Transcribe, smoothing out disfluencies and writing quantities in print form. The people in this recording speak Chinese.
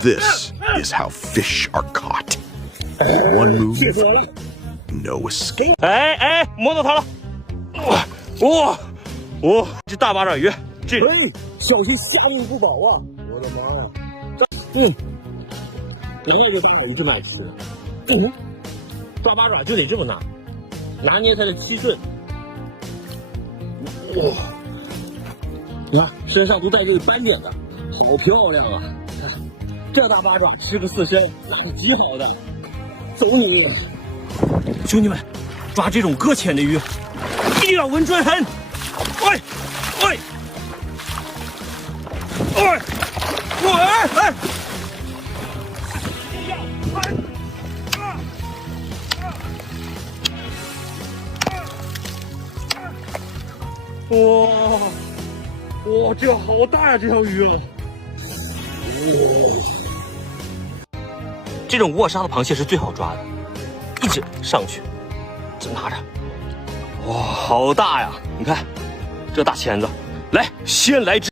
This is how fish are caught. One move, no escape. 哎，摸到它了！哇，这大八爪鱼，这小心虾米不保啊！我的妈呀！难怪这大爪鱼这么爱吃。抓八爪就得这么拿捏它的七寸。哇！你看身上都带这个斑点的，好漂亮啊！这大八爪吃个4升，那是极好的。走你！兄弟们，抓这种搁浅的鱼，一定要稳准狠！哇，这好大呀，这条鱼！这种卧沙的螃蟹是最好抓的，一直上去，这拿着，哇，好大呀！你看这大钳子，来，先来只。